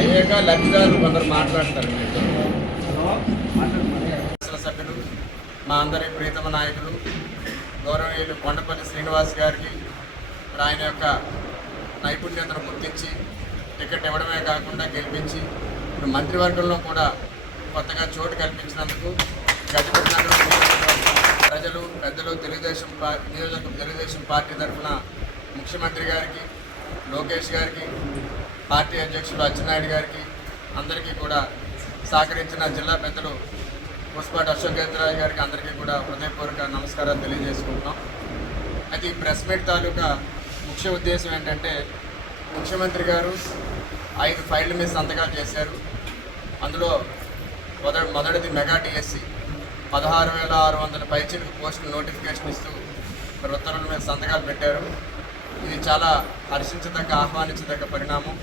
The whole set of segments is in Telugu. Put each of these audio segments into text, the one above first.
అయ్యాక లబ్ధిదారులు కొందరు మాట్లాడతారు. సభ్యులు, మా అందరి ప్రీతమ నాయకులు గౌరవనీయులు కొండపల్లి శ్రీనివాస్ గారికి ఆయన యొక్క నైపుణ్యతను గుర్తించి టికెట్ ఇవ్వడమే కాకుండా గెలిపించి ఇప్పుడు మంత్రివర్గంలో కూడా కొత్తగా చోటు కల్పించినందుకు గజపతి నగరం ప్రజలు, పెద్దలు, తెలుగుదేశం పార్టీ తరఫున ముఖ్యమంత్రి గారికి, లోకేష్ గారికి, పార్టీ అధ్యక్షులు అచ్చెన్నాయుడు గారికి అందరికీ కూడా సహకరించిన జిల్లా పెద్దలు పుష్పాటి అశోక్ గజరాజు గారికి అందరికీ కూడా హృదయపూర్వక నమస్కారాలు తెలియజేసుకుంటున్నాం. అయితే ఈ ప్రెస్ మీట్ తాలూకా ముఖ్య ఉద్దేశం ఏంటంటే, ముఖ్యమంత్రి గారు 5 ఫైళ్ళ మీద సంతకాలు చేశారు. అందులో మొదటిది మెగా డిఎస్సి 16,600 పైచిలకు పోస్టులు నోటిఫికేషన్ ఇస్తూ ఉత్తర్వుల మీద సంతకాలు పెట్టారు. ఇది చాలా హర్షించదగ్గ, ఆహ్వానించదగ్గ పరిణామం.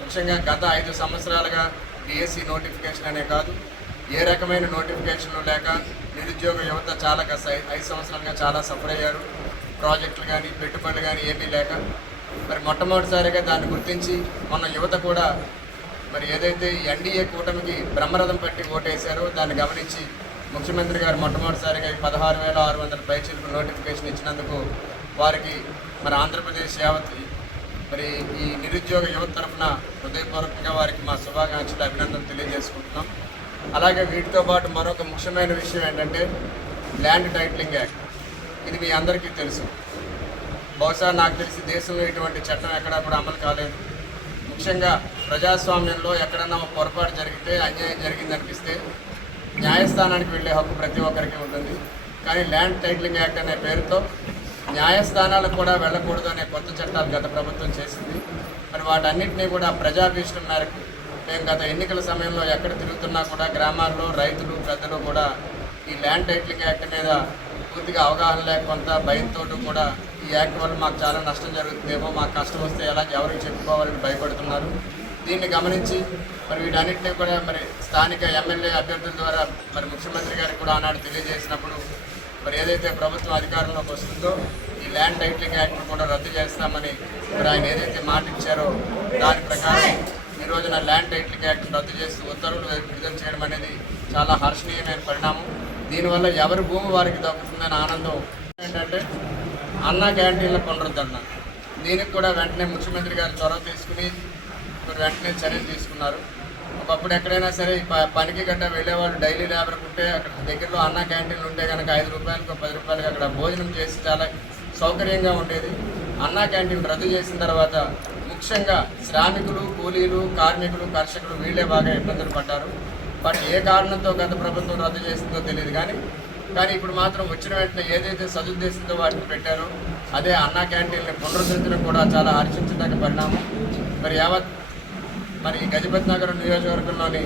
ముఖ్యంగా గత 5 సంవత్సరాలుగా డిఎస్సి నోటిఫికేషన్ అనే కాదు, ఏ రకమైన నోటిఫికేషన్లు లేక నిరుద్యోగ యువత చాలా 5 సంవత్సరాలుగా చాలా సఫర్ అయ్యారు. ప్రాజెక్టులు కానీ, పెట్టుబడులు కానీ ఏమీ లేక మరి మొట్టమొదటిసారిగా దాన్ని గుర్తించి మొన్న యువత కూడా మరి ఏదైతే ఎన్డీఏ కూటమికి బ్రహ్మరథం పట్టి ఓటేశారో దాన్ని గమనించి ముఖ్యమంత్రి గారు మొట్టమొదటిసారిగా 16,600 పైచిలకు నోటిఫికేషన్ ఇచ్చినందుకు వారికి మరి ఆంధ్రప్రదేశ్ యావత్ మరి ఈ నిరుద్యోగ యువత తరఫున హృదయపూర్వకంగా వారికి మా శుభాకాంక్షలు, అభినందనలు తెలియజేసుకుంటున్నాం. అలాగే వీటితో పాటు మరొక ముఖ్యమైన విషయం ఏంటంటే ల్యాండ్ టైటిలింగ్ యాక్ట్. ఇది మీ అందరికీ తెలుసు. బహుశా నాకు తెలిసి దేశంలో ఇటువంటి చట్టం ఎక్కడా కూడా అమలు కాలేదు. ముఖ్యంగా ప్రజాస్వామ్యంలో ఎక్కడన్నా పొరపాటు జరిగితే, అన్యాయం జరిగిందనిపిస్తే న్యాయస్థానానికి వెళ్ళే హక్కు ప్రతి ఒక్కరికి ఉంటుంది. కానీ ల్యాండ్ టైటిలింగ్ యాక్ట్ అనే పేరుతో న్యాయస్థానాలకు కూడా వెళ్ళకూడదు అనే కొత్త చట్టాలు గత ప్రభుత్వం చేసింది. మరి వాటన్నింటినీ కూడా ప్రజాభీష్టం మేరకు మేము గత ఎన్నికల సమయంలో ఎక్కడ తిరుగుతున్నా కూడా గ్రామాల్లో రైతులు, పెద్దలు కూడా ఈ ల్యాండ్ టైటిలింగ్ యాక్ట్ మీద పూర్తిగా అవగాహన లేకుండా భయంతో కూడా ఈ యాక్ట్ వల్ల మాకు చాలా నష్టం జరుగుతుందేమో, మాకు కష్టం వస్తే ఎలా ఎవరికి చెప్పుకోవాలని భయపడుతున్నారు. దీన్ని గమనించి మరి వీటన్నింటినీ కూడా మరి స్థానిక ఎమ్మెల్యే అభ్యర్థుల ద్వారా మరి ముఖ్యమంత్రి గారికి కూడా ఆనాడు తెలియజేసినప్పుడు మరి ఏదైతే ప్రభుత్వం అధికారంలోకి వస్తుందో ఈ ల్యాండ్ టైటిలింగ్ యాక్ట్ను కూడా రద్దు చేస్తామని మరి ఆయన ఏదైతే మాట ఇచ్చారో దాని ప్రకారం ఈ రోజున ల్యాండ్ టైటిలింగ్ యాక్ట్ రద్దు చేస్తూ ఉత్తర్వులు విడుదల చేయడం అనేది చాలా హర్షణీయమైన పరిణామం. దీనివల్ల ఎవరి భూమి వారికి దక్కుతుందని ఆనందం. ఏంటంటే అన్నా క్యాంటీన్ల పునరుద్ధరణ, దీనికి కూడా వెంటనే ముఖ్యమంత్రి గారు చొరవ తీసుకుని మరి వెంటనే చర్యలు తీసుకున్నారు. ఒకప్పుడు ఎక్కడైనా సరే పనికి గట్ట వెళ్ళేవాళ్ళు డైలీ లేబర్ ఉంటే అక్కడ దగ్గరలో అన్నా క్యాంటీన్లు ఉంటే కనుక 5 రూపాయలకు 10 రూపాయలకి అక్కడ భోజనం చేసి చాలా సౌకర్యంగా ఉండేది. అన్నా క్యాంటీన్ రద్దు చేసిన తర్వాత ముఖ్యంగా శ్రామికులు, కూలీలు, కార్మికులు, కర్షకులు వీళ్ళే బాగా ఇబ్బందులు పడ్డారు. బట్ ఏ కారణంతో గత ప్రభుత్వం రద్దు చేసిందో తెలియదు. కానీ ఇప్పుడు మాత్రం వచ్చిన వెంటనే ఏదైతే సదుద్దేశంతో వాటిని పెట్టారో అదే అన్నా క్యాంటీన్ని పునరుద్ధరించడం కూడా చాలా హర్షించదగ్గ పరిణామం. మరి గజపతి నగరం నియోజకవర్గంలోని